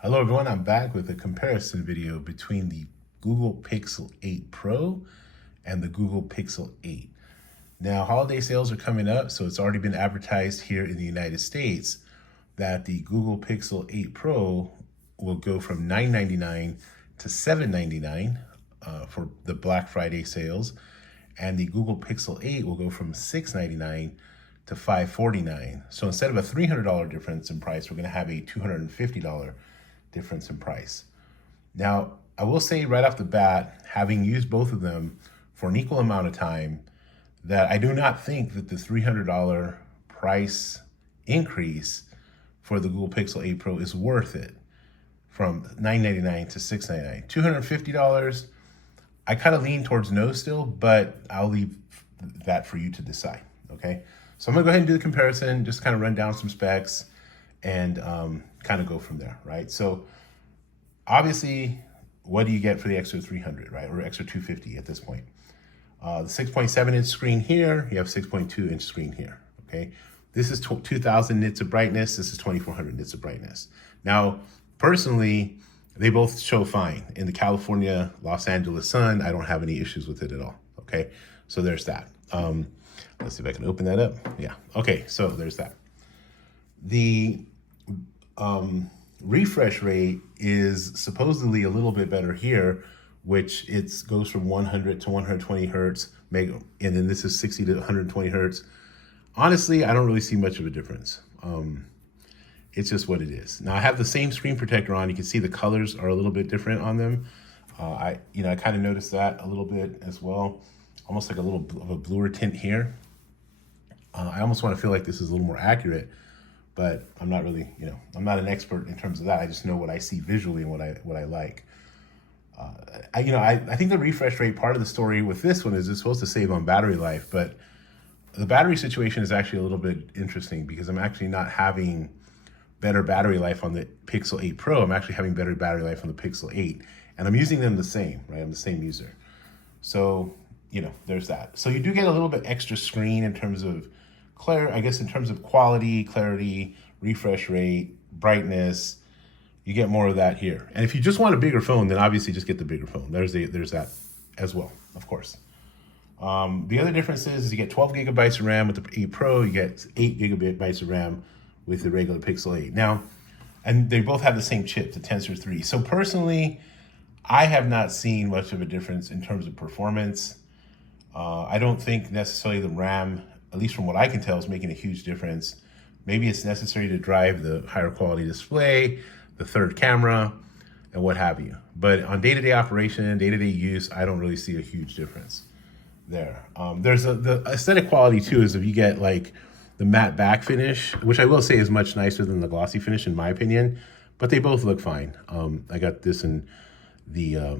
Hello everyone, I'm back with a comparison video between the Google Pixel 8 Pro and the Google Pixel 8. Now, holiday sales are coming up, so it's already been advertised here in the United States that the Google Pixel 8 Pro will go from $999 to $799 for the Black Friday sales, and the Google Pixel 8 will go from $699 to $549. So instead of a $300 difference in price, we're going to have a $250 difference in price. Now, I will say right off the bat, having used both of them for an equal amount of time, that I do not think that the $300 price increase for the Google Pixel 8 Pro is worth it from $999 to $699. $250, I kind of lean towards no still, but I'll leave that for you to decide, okay? So I'm gonna go ahead and do the comparison, just kind of run down some specs and kind of go from there, right? So obviously, what do you get for the extra 300, right? Or extra 250 at this point. The 6.7 inch screen here, you have 6.2 inch screen here, okay? This is 2000 nits of brightness, this is 2400 nits of brightness. Now, personally, they both show fine. In the California, Los Angeles sun, I don't have any issues with it at all, okay? So there's that. Let's see if I can open that up. Yeah, okay, so there's that. The refresh rate is supposedly a little bit better here, which it goes from 100 to 120 hertz, and then this is 60 to 120 hertz. Honestly, I don't really see much of a difference. It's just what it is. Now I have the same screen protector on. You can see the colors are a little bit different on them. I kind of noticed that a little bit as well, almost like a little of a bluer tint here. I almost want to feel like this is a little more accurate, but I'm not really, I'm not an expert in terms of that. I just know what I see visually and what I like. I think the refresh rate part of the story with this one is it's supposed to save on battery life, but the battery situation is actually a little bit interesting because I'm actually not having better battery life on the Pixel 8 Pro. I'm actually having better battery life on the Pixel 8, and I'm using them the same, right? I'm the same user. So, there's that. So you do get a little bit extra screen in terms of in terms of quality, clarity, refresh rate, brightness. You get more of that here. And if you just want a bigger phone, then obviously just get the bigger phone. There's that as well, of course. The other difference is you get 12 gigabytes of RAM with the 8 Pro, you get 8 gigabytes of RAM with the regular Pixel 8. Now, and they both have the same chip, the Tensor 3. So personally, I have not seen much of a difference in terms of performance. I don't think necessarily the RAM, at least from what I can tell, is making a huge difference. Maybe it's necessary to drive the higher quality display, the third camera, and what have you. But on day-to-day operation, day-to-day use, I don't really see a huge difference there. There's the aesthetic quality too, is if you get like the matte back finish, which I will say is much nicer than the glossy finish in my opinion, but they both look fine. I got this in the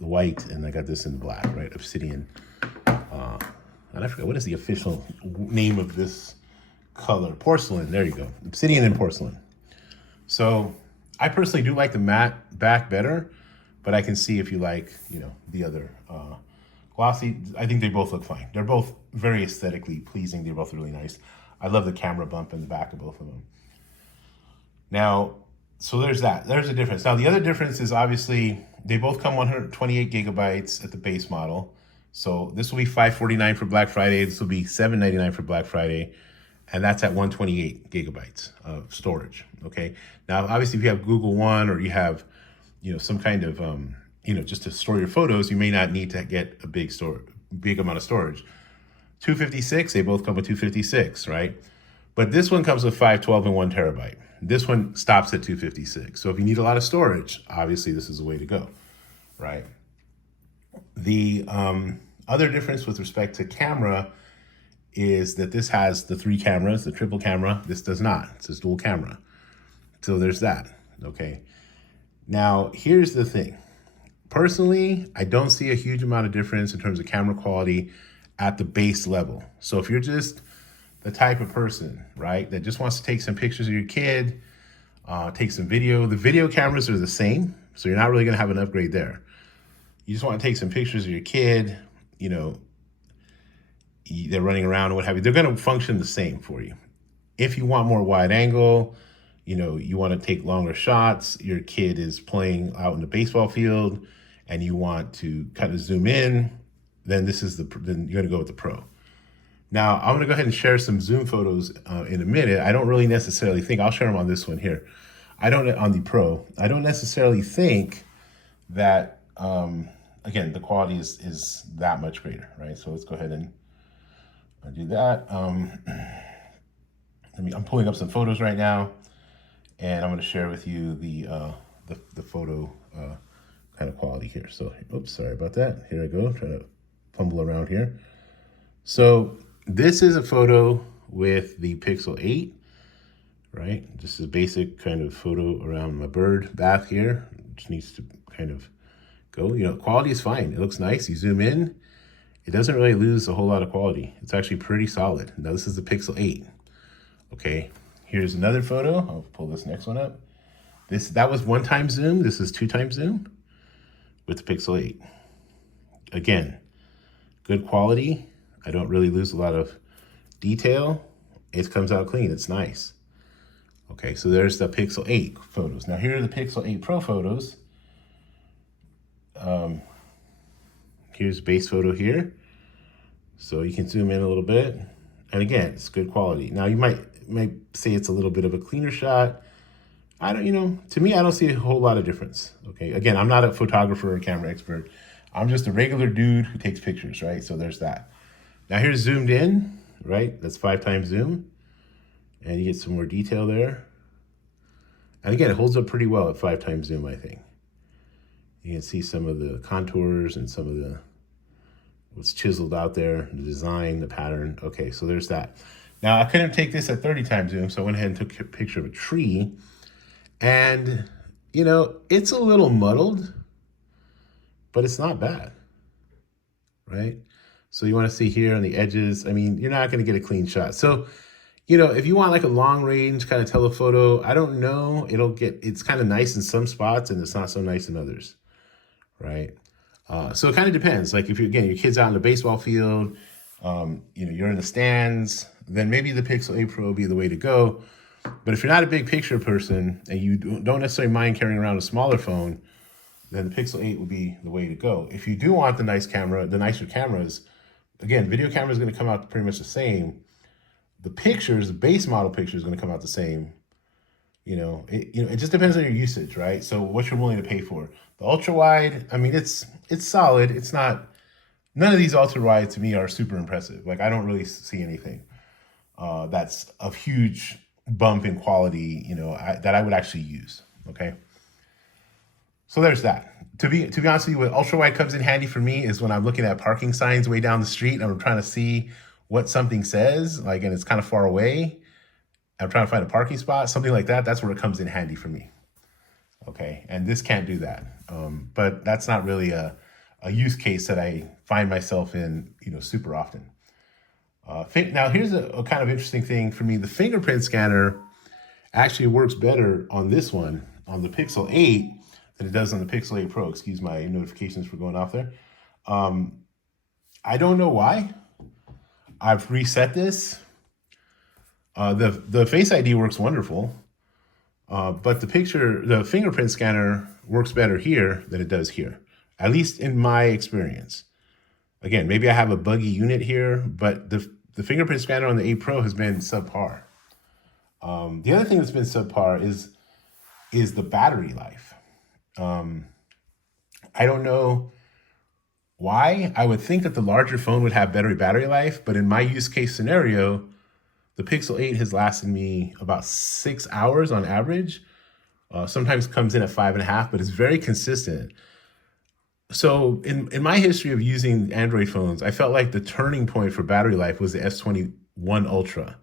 white and I got this in black, right? Obsidian. And I forgot, what is the official name of this color? Porcelain, there you go. Obsidian and porcelain. So I personally do like the matte back better, but I can see if you like, the other glossy. I think they both look fine. They're both very aesthetically pleasing. They're both really nice. I love the camera bump in the back of both of them. Now, so there's that. There's a difference. Now, the other difference is obviously they both come 128 gigabytes at the base model. So this will be $549 for Black Friday. This will be $799 for Black Friday. And that's at 128 gigabytes of storage, okay? Now, obviously, if you have Google One or you have, some kind of, just to store your photos, you may not need to get a big amount of storage. 256, they both come with 256, right? But this one comes with 512 and 1 terabyte. This one stops at 256. So if you need a lot of storage, obviously this is the way to go, right? The other difference with respect to camera is that this has the 3 cameras, the triple camera. This does not. It says dual camera. So there's that, okay? Now, here's the thing. Personally, I don't see a huge amount of difference in terms of camera quality at the base level. So if you're just the type of person, right, that just wants to take some pictures of your kid, take some video, the video cameras are the same, so you're not really gonna have an upgrade there. You just want to take some pictures of your kid, they're running around or what have you, they're going to function the same for you. If you want more wide angle, you know, you want to take longer shots, your kid is playing out in the baseball field and you want to kind of zoom in, then then you're going to go with the Pro. Now, I'm going to go ahead and share some Zoom photos in a minute. I don't really necessarily think, I'll share them on this one here. On the Pro, I don't necessarily think that, again, the quality is that much greater, right? So let's go ahead and do that. I'm pulling up some photos right now, and I'm going to share with you the photo kind of quality here. So, oops, sorry about that. Here I go, trying to fumble around here. So this is a photo with the Pixel 8, right? This is a basic kind of photo around my bird bath here. Just needs to kind of go, you know, quality is fine. It looks nice. You zoom in, it doesn't really lose a whole lot of quality. It's actually pretty solid. Now this is the Pixel 8. Okay, here's another photo. I'll pull this next one up. That was 1x zoom. This is 2x zoom with the Pixel 8. Again, good quality. I don't really lose a lot of detail. It comes out clean. It's nice. Okay, so there's the Pixel 8 photos. Now here are the Pixel 8 Pro photos. Here's a base photo here. So you can zoom in a little bit. And again, it's good quality. Now you might say it's a little bit of a cleaner shot. To me, I don't see a whole lot of difference. Okay, again, I'm not a photographer or a camera expert. I'm just a regular dude who takes pictures, right? So there's that. Now here's zoomed in, right? That's 5x zoom. And you get some more detail there. And again, it holds up pretty well at 5x zoom, I think. You can see some of the contours and some of what's chiseled out there, the design, the pattern. Okay, so there's that. Now I couldn't take this at 30x zoom, so I went ahead and took a picture of a tree. And, you know, it's a little muddled, but it's not bad, right? So you want to see here on the edges, I mean, you're not going to get a clean shot. So, you know, if you want like a long range kind of telephoto, I don't know, it's kind of nice in some spots and it's not so nice in others, right? So it kind of depends. Like if your kid's out in the baseball field, you know, you're in the stands, then maybe the Pixel 8 Pro will be the way to go. But if you're not a big picture person and you don't necessarily mind carrying around a smaller phone, then the Pixel 8 would be the way to go. If you do want the nicer cameras, again, video camera is going to come out pretty much the same. The base model picture is going to come out the same. It just depends on your usage, right? So what you're willing to pay for. The ultra wide, I mean, it's solid. It's not, none of these ultra wide to me are super impressive. Like I don't really see anything that's a huge bump in quality, that I would actually use. Okay. So there's that. To be honest with you, what ultra wide comes in handy for me is when I'm looking at parking signs way down the street and I'm trying to see what something says, like, and it's kind of far away. I'm trying to find a parking spot, something like that. That's where it comes in handy for me. Okay, and this can't do that. But that's not really a use case that I find myself in, super often. Now here's a kind of interesting thing for me. The fingerprint scanner actually works better on this one, on the Pixel 8, than it does on the Pixel 8 Pro. Excuse my notifications for going off there. I don't know why. I've reset this. The Face ID works wonderful, but the fingerprint scanner works better here than it does here, at least in my experience. Again, maybe I have a buggy unit here, but the fingerprint scanner on the 8 Pro has been subpar. The other thing that's been subpar is the battery life. I don't know why. I would think that the larger phone would have better battery life, but in my use case scenario, the Pixel 8 has lasted me about 6 hours on average. Sometimes comes in at 5.5, but it's very consistent. So in my history of using Android phones, I felt like the turning point for battery life was the S21 Ultra.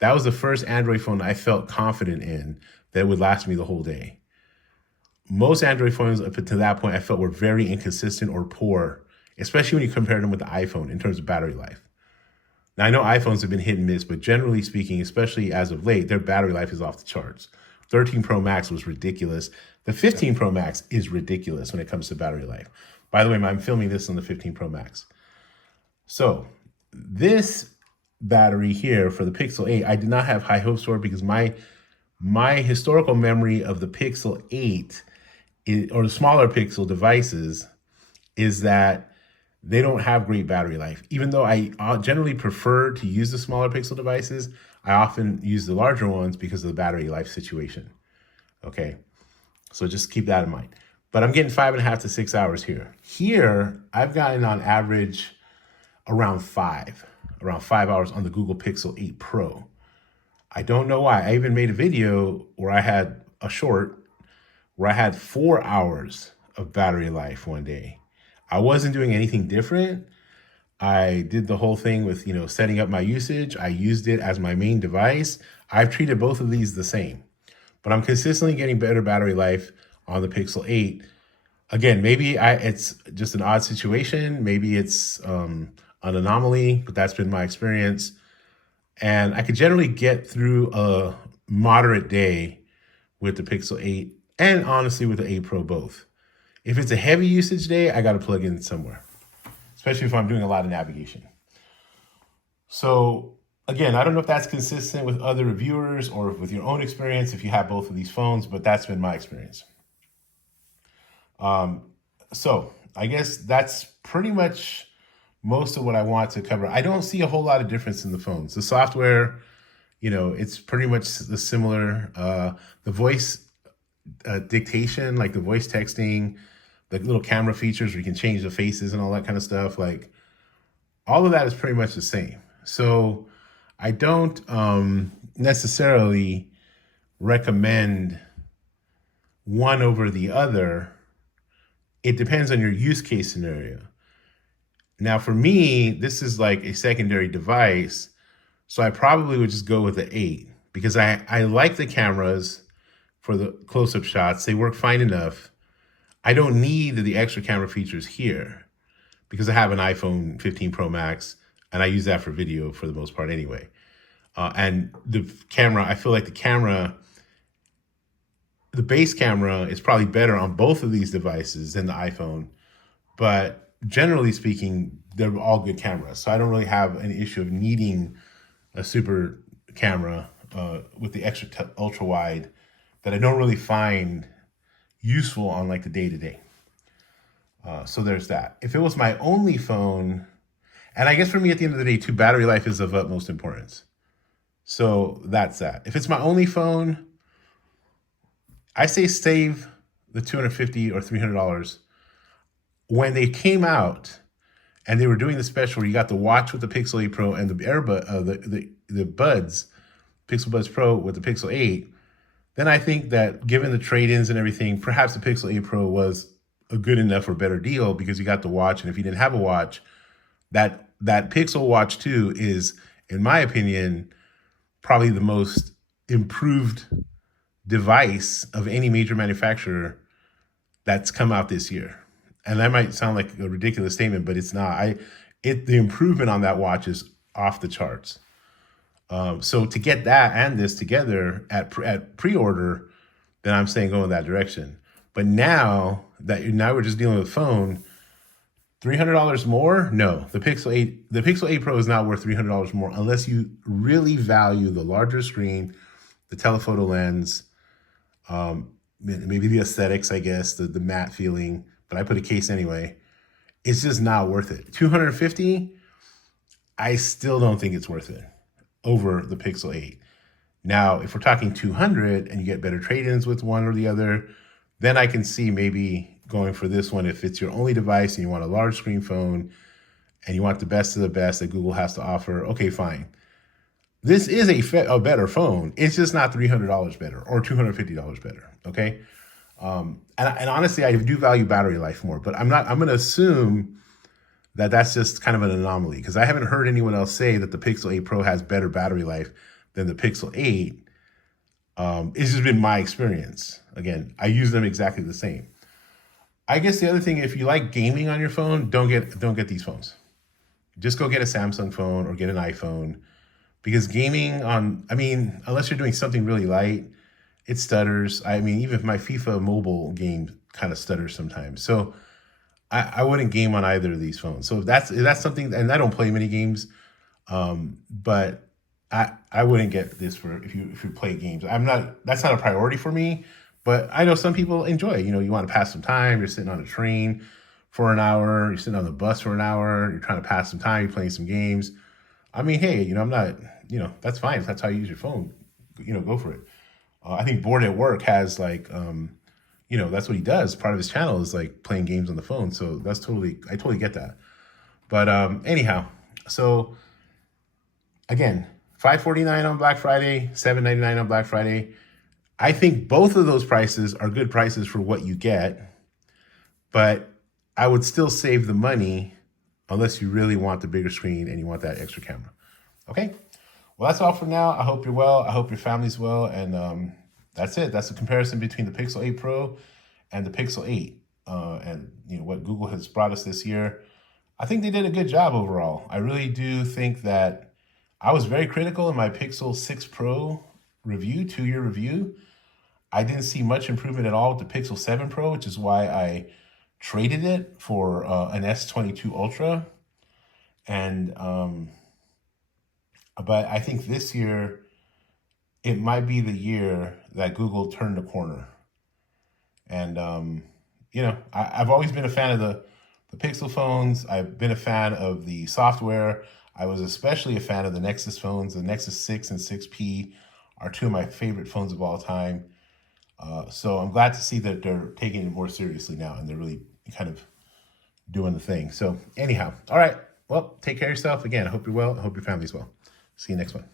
That was the first Android phone I felt confident in that would last me the whole day. Most Android phones up to that point I felt were very inconsistent or poor, especially when you compare them with the iPhone in terms of battery life. Now, I know iPhones have been hit and miss, but generally speaking, especially as of late, their battery life is off the charts. 13 Pro Max was ridiculous. The 15 Pro Max is ridiculous when it comes to battery life. By the way, I'm filming this on the 15 Pro Max. So this battery here for the Pixel 8, I did not have high hopes for it because my my historical memory of the Pixel 8 or the smaller Pixel devices is that they don't have great battery life. Even though I generally prefer to use the smaller Pixel devices, I often use the larger ones because of the battery life situation. Okay, so just keep that in mind. But I'm getting 5.5 to 6 hours here. Here, I've gotten on average around 5 hours on the Google Pixel 8 Pro. I don't know why. I even made a video where I had a short where I had 4 hours of battery life one day. I wasn't doing anything different. I did the whole thing with, setting up my usage. I used it as my main device. I've treated both of these the same, but I'm consistently getting better battery life on the Pixel 8. Again, maybe it's just an odd situation. Maybe it's an anomaly, but that's been my experience. And I could generally get through a moderate day with the Pixel 8 and honestly with the 8 Pro both. If it's a heavy usage day, I got to plug in somewhere, especially if I'm doing a lot of navigation. So again, I don't know if that's consistent with other reviewers or with your own experience if you have both of these phones, but that's been my experience. So I guess that's pretty much most of what I want to cover. I don't see a whole lot of difference in the phones. The software, it's pretty much the similar. The voice dictation, like the voice texting, the little camera features where you can change the faces and all that kind of stuff, like all of that is pretty much the same. So I don't necessarily recommend one over the other. It depends on your use case scenario. Now, for me, this is like a secondary device, so I probably would just go with the 8 because I like the cameras for the close-up shots. They work fine enough. I don't need the extra camera features here because I have an iPhone 15 Pro Max and I use that for video for the most part anyway. And the camera, I feel like the base camera is probably better on both of these devices than the iPhone, but generally speaking, they're all good cameras. So I don't really have an issue of needing a super camera with the extra ultra wide that I don't really find useful on like the day-to-day. So there's that. If it was my only phone, and I guess for me at the end of the day too, battery life is of utmost importance. So that's that. If it's my only phone, I say save the $250 or $300. When they came out and they were doing the special where you got the watch with the Pixel 8 Pro and the earbud, the buds, Pixel Buds Pro with the Pixel 8, then I think that given the trade-ins and everything, perhaps the Pixel 8 Pro was a good enough or better deal because you got the watch. And if you didn't have a watch, that Pixel Watch 2 is, in my opinion, probably the most improved device of any major manufacturer that's come out this year. And that might sound like a ridiculous statement, but it's not. The improvement on that watch is off the charts. So to get that and this together at pre-order, then I'm saying go in that direction. But now we're just dealing with phone, $300 more? No, the Pixel 8 Pro is not worth $300 more unless you really value the larger screen, the telephoto lens, maybe the aesthetics, I guess, the matte feeling. But I put a case anyway. It's just not worth it. $250, I still don't think it's worth it over the Pixel 8. Now, if we're talking $200 and you get better trade-ins with one or the other, then I can see maybe going for this one if it's your only device and you want a large screen phone and you want the best of the best that Google has to offer. Okay, fine. This is a better phone. It's just not $300 better or $250 better. Okay. And honestly, I do value battery life more, but I'm going to assume that that's just kind of an anomaly because I haven't heard anyone else say that the Pixel 8 Pro has better battery life than the Pixel 8. It's just been my experience. Again, I use them exactly the same. I guess the other thing, if you like gaming on your phone, don't get these phones. Just go get a Samsung phone or get an iPhone because gaming unless you're doing something really light, it stutters. I mean, even if my FIFA mobile game kind of stutters sometimes. So I wouldn't game on either of these phones. So if that's something, and I don't play many games, but I wouldn't get this for if you play games. That's not a priority for me, but I know some people enjoy it. You know, you want to pass some time, you're sitting on a train for an hour, you're sitting on the bus for an hour, you're trying to pass some time, you're playing some games. I mean, hey, I'm not, that's fine. If that's how you use your phone, go for it. I think Bored at Work has like, that's what he does. Part of his channel is like playing games on the phone. So I totally get that. But anyhow, so again, $549 on Black Friday, $799 on Black Friday. I think both of those prices are good prices for what you get, but I would still save the money unless you really want the bigger screen and you want that extra camera. Okay? Well, that's all for now. I hope you're well. I hope your family's well. And that's it. That's the comparison between the Pixel 8 Pro and the Pixel 8. And what Google has brought us this year. I think they did a good job overall. I really do think that I was very critical in my Pixel 6 Pro review, 2-year review. I didn't see much improvement at all with the Pixel 7 Pro, which is why I traded it for an S22 Ultra. And but I think this year it might be the year that Google turned the corner. And I've always been a fan of the Pixel phones. I've been a fan of the software. I was especially a fan of the Nexus phones. The Nexus 6 and 6P are two of my favorite phones of all time. So I'm glad to see that they're taking it more seriously now and they're really kind of doing the thing. So anyhow, all right. Well, take care of yourself. Again, I hope you're well. I hope your family's well. See you next one.